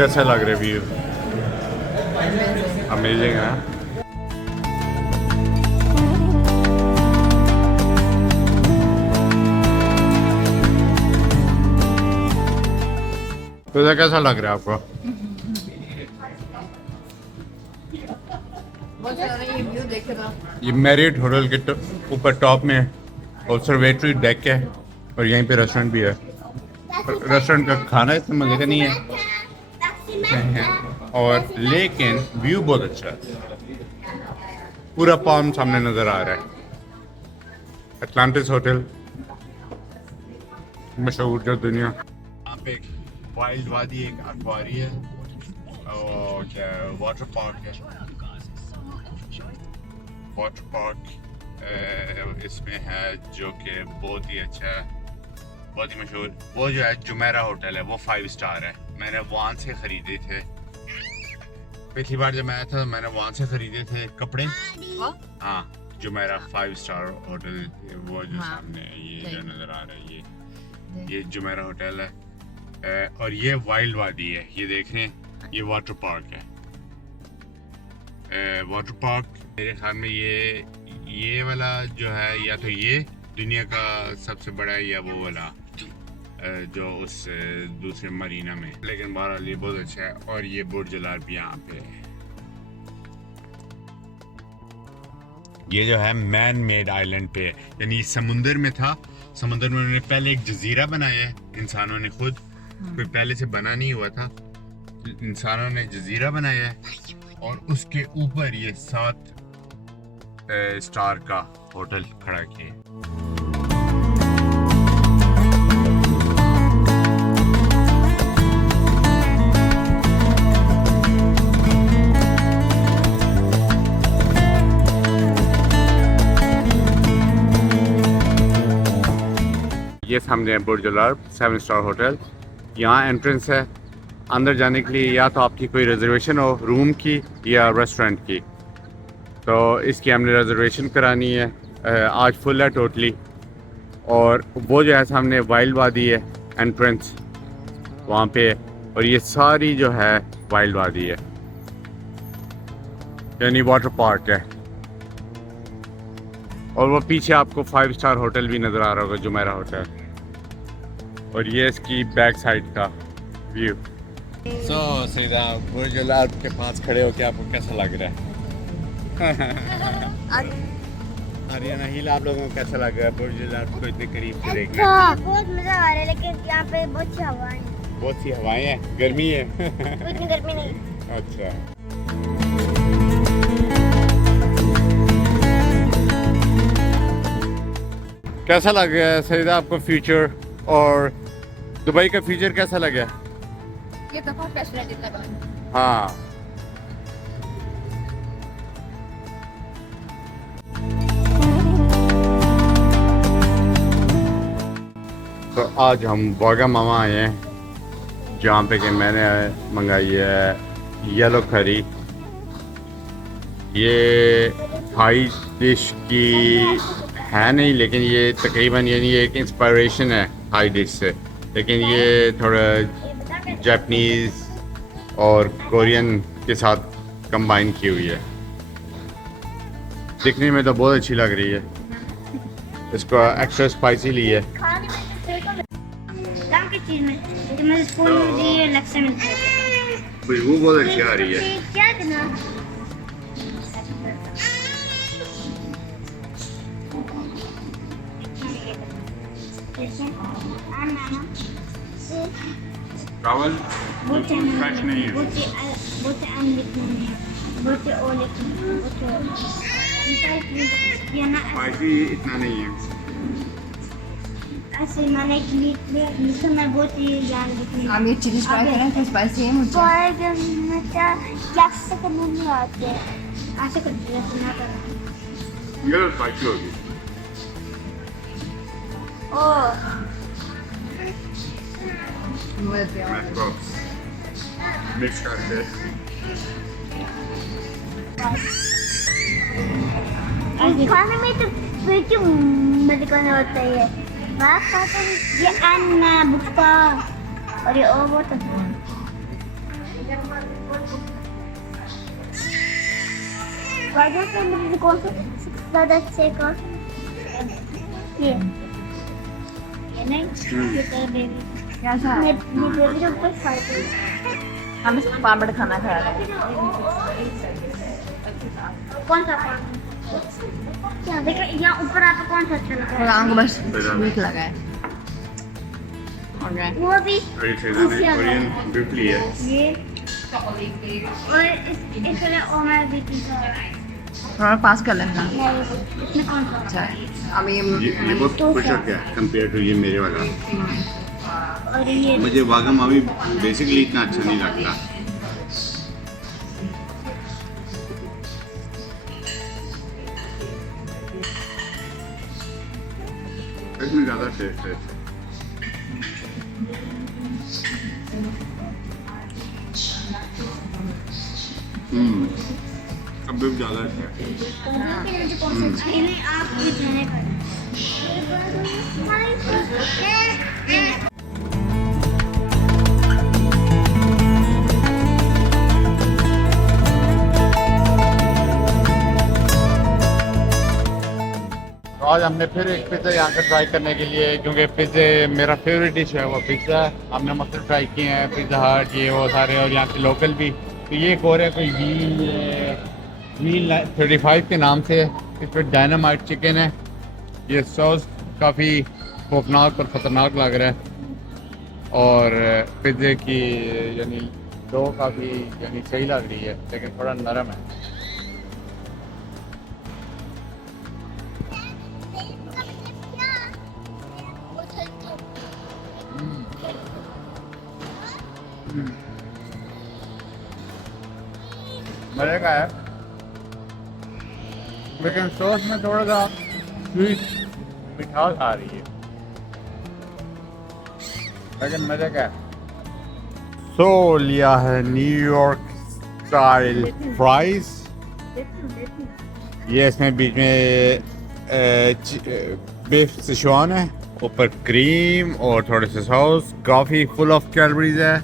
कैसा लग रहा है व्यू? अमेजिंग है। तो कैसा लग रहा है आपको? ये मैरियट होटल के ऊपर टॉप में ऑब्जर्वेटरी डेक है और यहीं पे रेस्टोरेंट भी है। रेस्टोरेंट का खाना इतना मजे का नहीं है और लेकिन व्यू बहुत अच्छा है। पूरा पाम सामने नजर आ रहा है। अटलांटिस होटल मशहूर जो दुनिया। यहाँ पे एक वाइल्ड वादी एक अखबारी है और वाटर पार्क है। वाटर पार्क इसमें है जो कि बहुत ही अच्छा है, बहुत ही मशहूर। वो जो है जुमेरा होटल है वो 5 स्टार है। मैंने वहाँ से ख़रीदे थे पिछली बार जब मैं आया था, मैंने वहाँ से ख़रीदे थे कपड़े। हाँ जुमेरा 5 स्टार होटल वो जो सामने ये जो नज़र आ रहा है ये जुमेरा होटल है। और ये वाइल्ड वादी है, ये देख रहे हैं, ये वाटर पार्क है। वाटर पार्क मेरे ख्याल में ये वाला जो है या तो ये दुनिया का सबसे बड़ा है या वो वाला जो उस दूसरे मरीना में, लेकिन बहरहाल ये बहुत अच्छा है। और ये बुर्ज अल अरब यहाँ पे है। ये जो है मैन मेड आइलैंड पे है, यानी समुंदर में था। समुंदर में उन्होंने पहले एक जजीरा बनाया है इंसानों ने खुद, कोई पहले से बना नहीं हुआ था, इंसानों ने जजीरा बनाया है और उसके ऊपर ये 7 स्टार का होटल खड़ा किया। ये सामने है बुर्ज अल अरब 7 स्टार होटल। यहाँ एंट्रेंस है, अंदर जाने के लिए या तो आपकी कोई रिजर्वेशन हो रूम की या रेस्टोरेंट की, तो इसकी हमने रिजर्वेशन करानी है। आज फुल है टोटली। और वो जो है सामने वाइल्ड वादी है, एंट्रेंस वहाँ पे है और ये सारी जो है वाइल्ड वादी है, यानी वाटर पार्क है। और वो पीछे आपको 5 स्टार होटल भी नज़र आ रहा होगा, जुमेरा होटल। और ये इसकी बैक साइड का व्यू। सीधा बुर्ज अल अरब के पास खड़े होकर आपको कैसा लग रहा है? आर्यना हिल आप लोगों को कैसा लग रहा है बुर्ज अल अरब को इतने करीब से देखने? बहुत मजा आ रहा है, लेकिन यहाँ पे बहुत सी हवाएं हैं। बहुत सी हवाएं हैं, गर्मी है? इतनी गर्मी नहीं। अच्छा, कैसा लग रहा है सईदा आपको फ्यूचर, और दुबई का फ्यूचर कैसा लगा? ये तो बहुत फैसिलिटी लगा। हाँ, तो आज हम वागा मामा आए हैं जहाँ पे कि मैंने मंगाई है येलो करी। ये थाई डिश की है नहीं, लेकिन ये तकरीबन यानी एक इंस्पिरेशन है थाई डिश से, लेकिन ये थोड़ा जापानीज़ और कोरियन के साथ कंबाइन की हुई है। दिखने में तो बहुत अच्छी लग रही है। इसको एक्स्ट्रा स्पाइसी ली है। खुशबू बहुत अच्छी आ रही है। चावल फ्रेश नहीं है, स्पाइसी इतना नहीं है। ऐसे मैंने मैं बहुत ही जान देखी। आप ये चिली ट्राई करें तो स्पाइसी है मुझे। ऐसे करने नहीं आते, ऐसे करते ना करना। ये स्पाइसी होगी। ओह मिक्स करके खाने में तो पेट मजे करना होता है। बात खाता है ये अन्ना बुक्का और ये और बहुत बर्गर के अंदर मुझे कौन सा सबसे ज़्यादा अच्छा है कौन? ये नहीं ये तो बेबी क्या था? मैं बेबी को कुछ खाते हैं। हम इसको पापड़ खाना खा रहे हैं। कौन सा खाना? क्या देखो यहाँ ऊपर आपको कौन सा अच्छा लग और रहा है? आंखों बस वीक लगा है। Okay. वो भी कोरियन ब्यूटी है। ये और इसके लिए ओमेगा भी थोड़ा पास कर लेना। इसमें कौन सा? अच्छा है। अब ये बहुत खुश हो गया कंपेयर टू ये मेरे वाला। और ये मुझे वागम अभी बेसिकली इतना अच्छा नहीं लगता। इसमें ज़्यादा टेस्ट है। कभी भी ज़्यादा अच्छा है। के लिए कौन सा अच्छा है? नहीं आप ये जाने का आज हमने फिर एक पिज़्ज़ा यहाँ पे ट्राई करने के लिए, क्योंकि पिज़्ज़े मेरा फेवरेट डिश है वो पिज़्ज़ा। हमने मतलब ट्राई किए हैं पिज़्ज़ा हट ये वो सारे, और यहाँ के लोकल भी। तो ये एक और है कोई व्हील 35 के नाम से, इस पर डायनामाइट चिकन है। ये सॉस काफ़ी खौफनाक और ख़तरनाक लग रहा है, और पिज़्ज़े की यानी डो काफ़ी यानी सही लग रही है, लेकिन थोड़ा नरम है। मज़े का है, लेकिन सॉस में थोड़ा सा स्वीट मिठास आ रही है, लेकिन मज़े का है। सो लिया है न्यूयॉर्क स्टाइल फ्राइज। ये इसमें बीच में बीफ सिचुआन है, ऊपर क्रीम और थोड़े से सॉस, काफ़ी फुल ऑफ कैलोरीज है।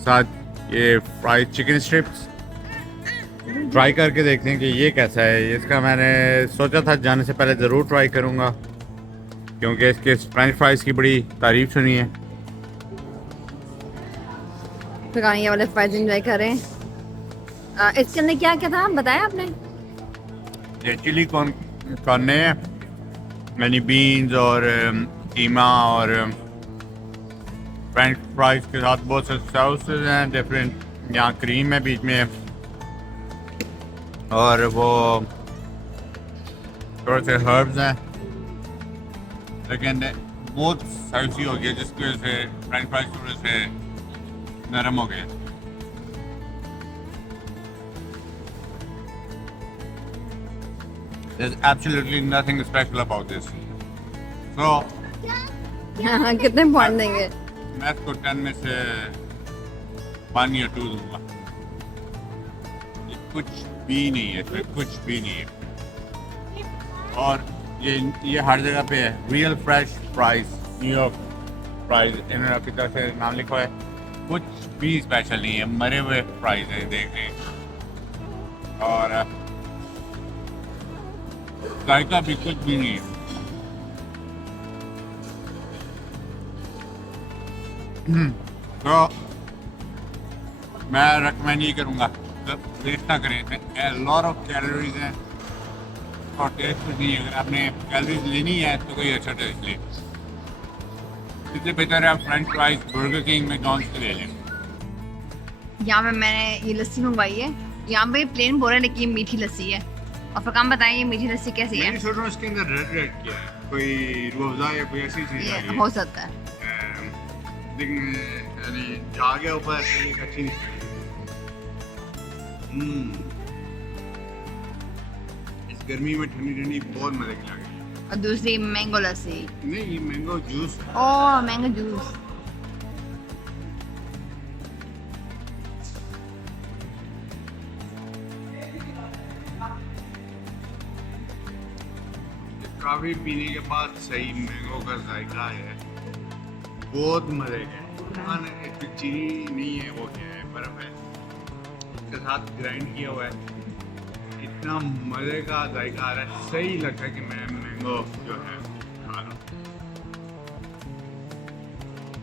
साथ ये फ्राइड चिकन स्ट्रिप्स ट्राई करके देखते हैं कि ये कैसा है। इसका मैंने सोचा था जाने से पहले ज़रूर ट्राई करूँगा, क्योंकि इसके फ्रेंच फ्राइज़ की बड़ी तारीफ सुनी है। तो ये वाले फ्राइज एंजॉय करें। इसके अंदर क्या क्या था बताया आपने? ये चिली कॉर्न है, यानी बीन्स और कीमा और फ्रेंच फ्राइज के साथ बहुत से सॉसेस हैं डिफरेंट। यहाँ क्रीम है बीच में, और वो थोड़े से हर्ब्स हैं, लेकिन बहुत स्पाइसी हो गया जिसकी वजह से फ्रेंच फ्राइज थोड़े से नरम हो गए। There's absolutely nothing special about this. So कितने पॉइंट देंगे? मैं इसको 10 में से 1 या 2 दूंगा। ये कुछ भी नहीं है, इसमें कुछ भी नहीं है, और ये हर जगह पे है। Real fresh fries, New York fries, इन्होंने अपनी तरफ से नाम लिखा है। कुछ भी स्पेशल नहीं है, मरे हुए फ्राइज है देख लें, और जायका भी कुछ भी नहीं है। तो मैं रेकमेंड नहीं करूँगा, वेस्ट ना करें। लॉट ऑफ कैलोरीज हैं और टेस्ट कुछ नहीं है। अगर आपने कैलोरीज लेनी है तो कोई अच्छा टेस्ट ले, इससे बेहतर है आप French fries burger king McDonald's से ले लें। यहाँ पे मैंने ये लस्सी मंगवाई है। यहाँ पे प्लेन बोल रहा है लेकिन मीठी लस्सी है। और फिर काम बताइए मीठी लस्सी कैसी है? मैं सोच रहा हूँ इसके अंदर रेड किया है, कोई रूअफ़ज़ा या कोई ऐसी चीज़ आ रही है। हो सकता है। लेकिन यानी जागे ऊपर एक अच्छी नहीं। इस गर्मी में ठंडी ठंडी बहुत मजे की लगी। और दूसरी मैंगो लस्सी। नहीं, ये mango juice. Oh mango juice. काफी पीने के बाद सही मैंगो का जायका है, बहुत मजे का है। इसमें चीनी नहीं है, वो क्या है, बर्फ है, इसके साथ ग्राइंड किया हुआ है। इट इतना मज़े का जायका आ रहा है, सही लगता है कि मैं मैंगो जो है खा रहा हूँ।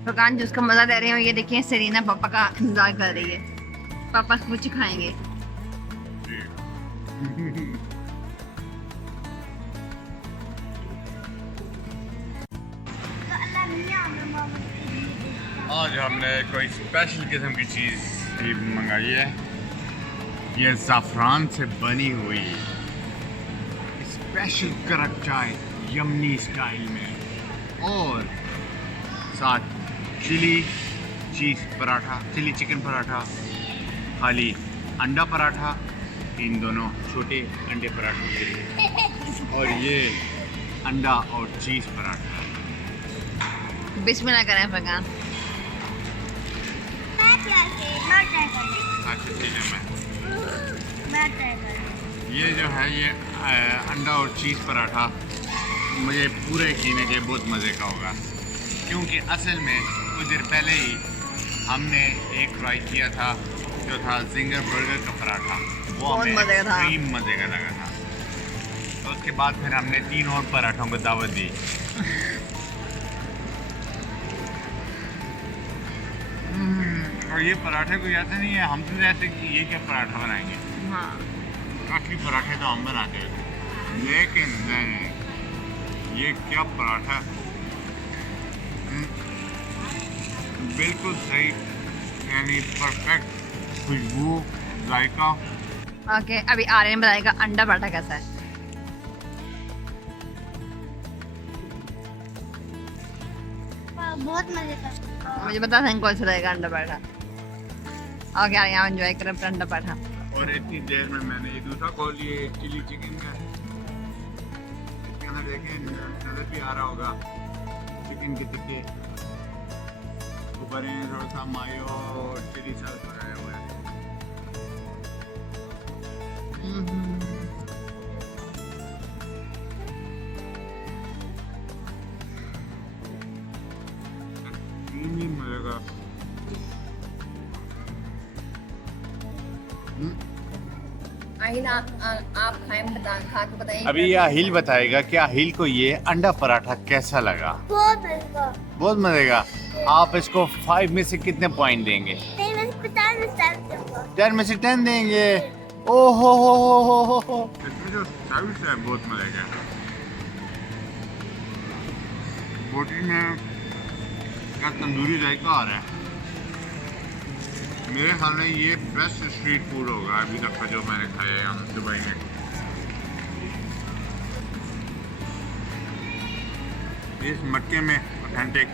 फरकान जिसका मजा ले रहे हो, ये देखिए सेरीना पापा का इंतजार कर रही है, पापा कुछ खाएंगे। आज हमने कोई स्पेशल किस्म की चीज़ भी मंगाई है, ये ज़ाफ़रान से बनी हुई स्पेशल कड़क चाय यमनी स्टाइल में, और साथ चिली चीज़ पराठा, चिली चिकन पराठा, खाली अंडा पराठा, इन दोनों छोटे अंडे पराठों के लिए, और ये अंडा और चीज़ पराठा। बिस्मिल्लाह करें फरकान। अच्छा ठीक है, मैं ट्राई करूँ। ये जो है ये अंडा और चीज़ पराठा मुझे पूरा यकीन है कि बहुत मज़े का होगा, क्योंकि असल में कुछ देर पहले ही हमने एक ट्राई किया था जो था जिंगर बर्गर का पराठा, वो हमें एक्सट्रीम मज़े का लगा था। तो उसके बाद फिर हमने 3 और पराठों को दावत दी। और ये पराठे कोई ऐसा नहीं है हम तो ऐसे कि ये क्या पराठा बनाएंगे, हाँ असली पराठे तो हम बनाते हैं, लेकिन नहीं, ये क्या पराठा, बिल्कुल सही, यानी परफेक्ट खुशबू, जायका। ओके, अभी आर्यन बताएगा अंडा पराठा कैसा है। बहुत मजे का। मुझे बता दें कौन सा रहेगा अंडा पराठा। ओके, यहाँ एंजॉय करें अपना अंडा पराठा। और इतनी देर में मैंने ये दूसरा खोल लिए चिली चिकन का, इसके अंदर देखें नजर भी आ रहा होगा चिकन के टिक्के, ऊपर थोड़ा सा मायो और चिली सॉस लगाया हुआ है। मजे का। आप खाएं, खा के बताइए। अभी ये अहिल बताएगा कि अहिल को ये अंडा पराठा कैसा लगा। बहुत मजे का। बहुत मजे का। आप इसको 5 में से कितने पॉइंट देंगे? 10 में से 10 देंगे। ओहो हो। इसमें जो सर्विस है बहुत मजे का। बोटी में क्या तंदूरी जायका आ रहा है। मेरे ख्याल में ये बेस्ट स्ट्रीट फूड होगा अभी तक का जो मैंने खाया है यहाँ दुबई में। इस मटके में ऑथेंटिक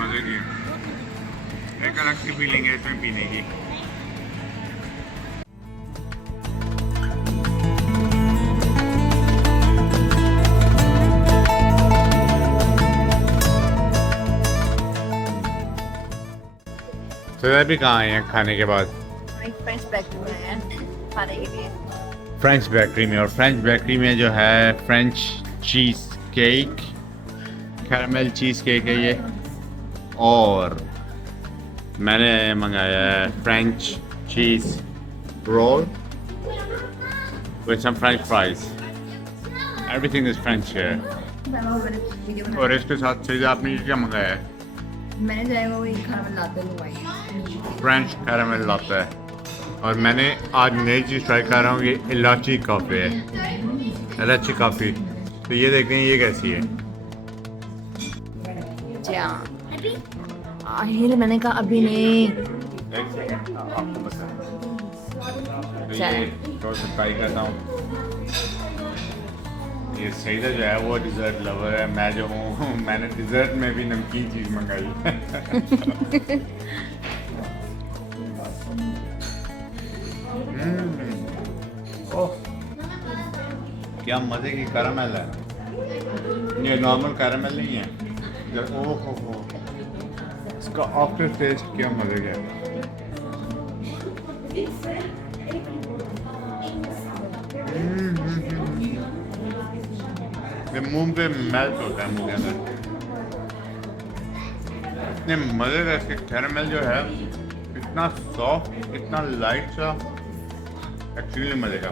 मजे की एक अलग सी फीलिंग है इसमें पीने की। तो भी कहाँ आए हैं खाने के बाद? फ्रेंच बेकरी में है खाने के लिए। फ्रेंच बेकरी में, और फ्रेंच बेकरी में जो है French cheese cake, caramel cheese cake है ये, और मैंने मंगाया है French cheese roll with some french fries. Everything is French here. और इसके साथ सीधा आपने क्या मंगाया है? मैंने जो है वो कैरमेल लाते मंगवाई है, फ्रेंच कैरमेल लाता है। और मैंने आज नई चीज़ ट्राई कर रहा हूँ, ये इलायची कॉफ़ी है, इलायची कॉफ़ी। तो ये देखते हैं ये कैसी है। आहिर मैंने कहा अभी नहीं। आपको बता थोड़ा सा ट्राई करता हूँ। ये सईदा जो है वो डिज़र्ट लवर है, मैं जो हूँ मैंने डिज़र्ट में भी नमकीन चीज़ मंगाई। ओह क्या मज़े की कैरमेल है, ये नॉर्मल कैरमेल नहीं है। ओह हो इसका आफ्टर टेस्ट क्या मज़े का है। ये मुंह पे मेल्ट होता है मुंह के अंदर। इतने मज़े का इसके कैरामल जो है, इतना सॉफ्ट, इतना लाइट सा, एक्चुअली मज़े का।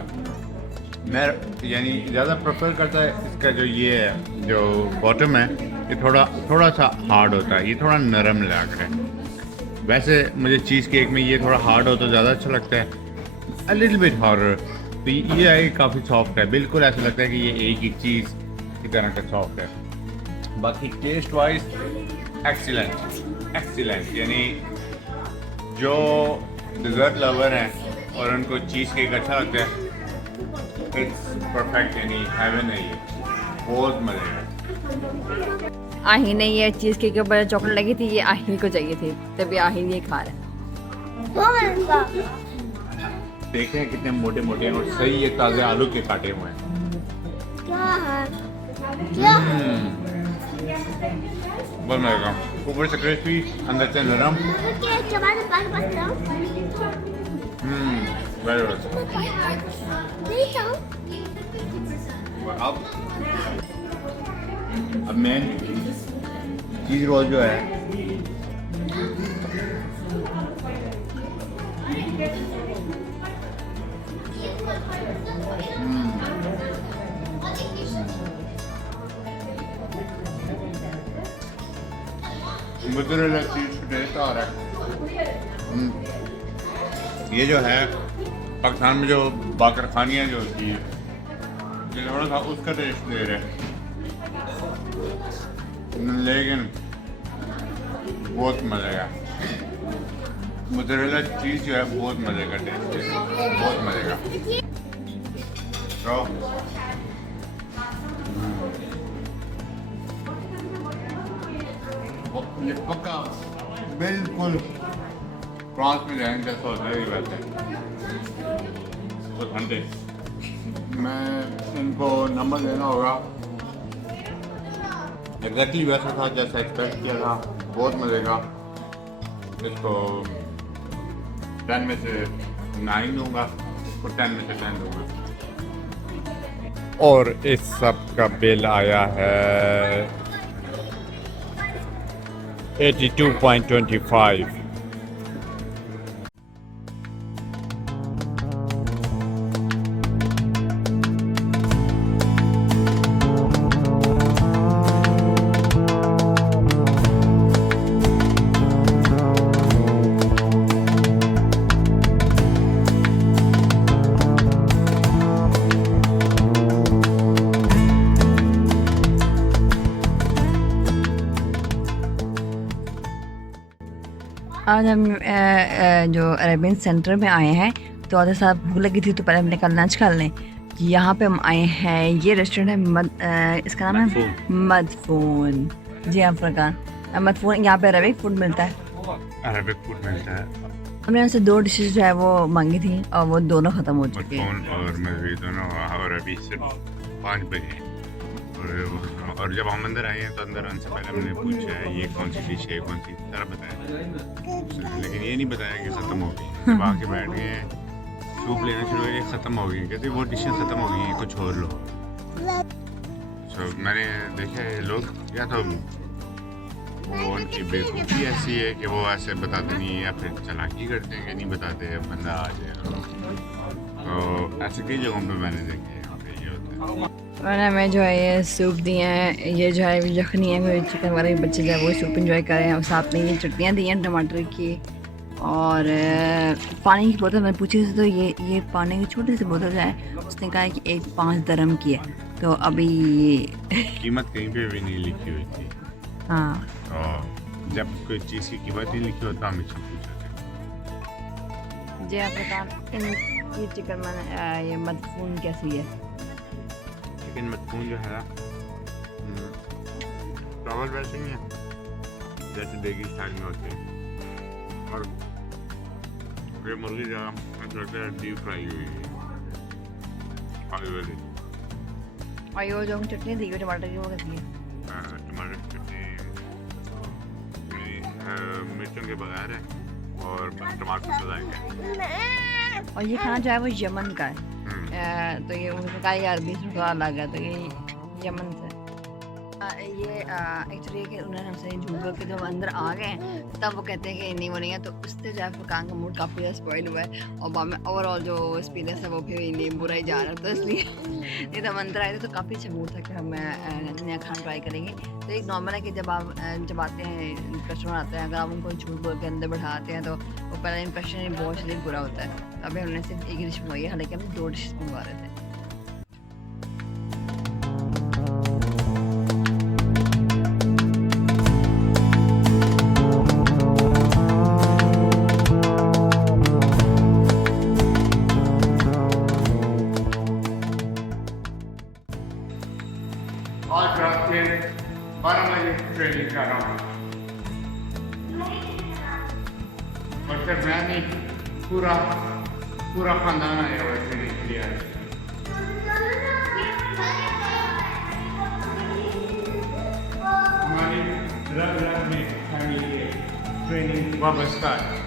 मैं यानी ज़्यादा प्रेफर करता है इसका जो ये है, जो बॉटम है, ये थोड़ा सा हार्ड होता है, ये थोड़ा नरम लग रहा है। वैसे मुझे चीज़ केक में ये थोड़ा हार्ड हो तो ज़्यादा अच्छा लगता है, अ लिटिल बिट हार्डर। तो ये है काफ़ी सॉफ्ट है, बिल्कुल ऐसा लगता है कि ये एक ही चीज़ की तरह का सॉफ्ट है। बाकी टेस्ट वाइज एक्सीलेंट, यानी जो डिज़र्ट लवर हैं और उनको चीज़ केक अच्छा लगता है, इट्स परफेक्ट, यानी हेवन है ये, बहुत मज़े का। आही ने ये चीज़ के ऊपर चॉकलेट लगी थी, ये आही को चाहिए थी, तभी आही ये खा रहा है। देखें हैं कितने मोटे मोटे हैं और सही ये ताज़े आलू के काटे हुए हैं। क्या है? क्या है? बहुत मज़े का, ऊपर से क्रिस्पी, अंदर से नरम। क्या चबाने पास पास जाओ? Very good. नहीं जाओ। और अब मेन चीज़ रोल जो है, मोज़रेला चीज़ टेस्ट आ रहा है। ये जो है पाकिस्तान में जो बाकर खानियाँ जो होती हैं, ये थोड़ा सा उसका टेस्ट दे रहे हैं, लेकिन बहुत मज़े का मोज़रेला चीज़ जो है, बहुत मज़े का टेस्ट है, बहुत मज़े का। तो ये पक्का बिल्कुल फ्रांस में जाएंगे जैसा होता है वैसे तो ठंडे। मैं इनको नंबर देना होगा एग्जैक्टली वैसा था जैसा एक्सपेक्ट किया था, बहुत मज़े का। इसको 10 में से 9 दूँगा, इसको 10 में से 10 दूँगा। और इस सब का बिल आया है 82.25। आज हम जो अरेबियन सेंटर में आए हैं, तो आधे साहब भूख लगी थी तो पहले हमने कल लंच कर लें। यहाँ पे हम आए हैं, ये रेस्टोरेंट है इसका नाम है मदफून। जी हाँ फरकान, मदफून। यहाँ पे अरबिक फूड मिलता है, अरबिक फूड मिलता है। हमने यहाँ से 2 डिशेस जो है वो मांगी थी और वो दोनों ख़त्म हो चुकी हैं। और मज़े दोनों, और अभी सिर्फ 5 बजे। और जब हम अंदर आए हैं तो अंदर आने से पहले हमने पूछा है ये कौन सी डिश है, कौन सी, सारा बताया, लेकिन ये नहीं बताया कि ख़त्म हो गई। जब आके बैठ गए हैं, सूप लेना शुरू हो गया, ख़त्म हो गई, कहते वो डिशें ख़त्म हो गई हैं, कुछ और लो। तो मैंने देखा है लोग, या तो वो उनकी बेवकूफ़ी ऐसी है कि वो ऐसे बताते नहीं, या फिर चालाकी करते हैं कि नहीं बताते, बंदा आ जाए। तो ऐसे कई जगहों पे मैंने देखे हैं, यहाँ पे ये होता है। मैंने हमें जो है ये सूप दिए हैं, ये जो है यखनी है, मेरे चिकन वाले बच्चे जो है वो सूप इंजॉय कर रहे हैं, और साथ में ये चटनियाँ दी हैं टमाटर की, और पानी की बोतल मैंने पूछी थी, तो ये पानी की छोटी सी बोतल है, उसने कहा है कि 5 दरम की है। तो अभी कीमत कहीं पे भी नहीं लिखी हुई थी। हाँ, और जब कोई चीज़ की कीमत नहीं लिखी होता हमेशा पूछा जी आपने कहा ये चिकन मैंने ये मदफून कैसी है। चिकन मदफून जो है चावल वैसे ही है जैसे देगी स्टाइल में होते हैं, और ये मुर्गी ज़्यादा मुझे लगता है डीप फ्राई हुई है आलू वाली। और ये जो चटनी दी हुई टमाटर की वो कैसी है? टमाटर की चटनी मिर्चों के बगैर है और टमाटर सजाएंगे। और ये खाना जो है वो यमन का है, तो ये उन्होंने कहा यार 20 रुपये लगा, तो ये यमन से ये एक्चुअली कि उन्होंने हमसे झूठ बोल के जब अंदर आ गए हैं तब वो कहते हैं कि नहीं वो नहीं है, तो उससे जो है फुरकान का मूड काफ़ी ज़्यादा स्पॉइल हुआ है और बाद में ओवरऑल जो एक्सपीरियंस है वो भी नहीं बुरा ही जा रहा था। इसलिए नहीं तो हम अंदर आए थे तो काफ़ी अच्छा मूड था कि हम नया खाना ट्राई करेंगे। तो एक नॉर्मल है कि जब आते हैं कस्टमर आते हैं, अगर आप उनको झूठ बोल के अंदर बैठाते हैं तो वो पहला इंप्रेशन ही बहुत जल्दी बुरा होता है। तो अभी हमने सिर्फ एक ही डिश मंगवाई है, हालांकि हम 2 डिश मंगवा रहे थे। आज रात के 12 बजे ट्रेनिंग कर रहा हूँ और फिर मैं नहीं पूरा खानदान आया हुआ है ट्रेनिंग के लिए। हमारी रग रग में फैमिली ट्रेनिंग वाबस्ता है।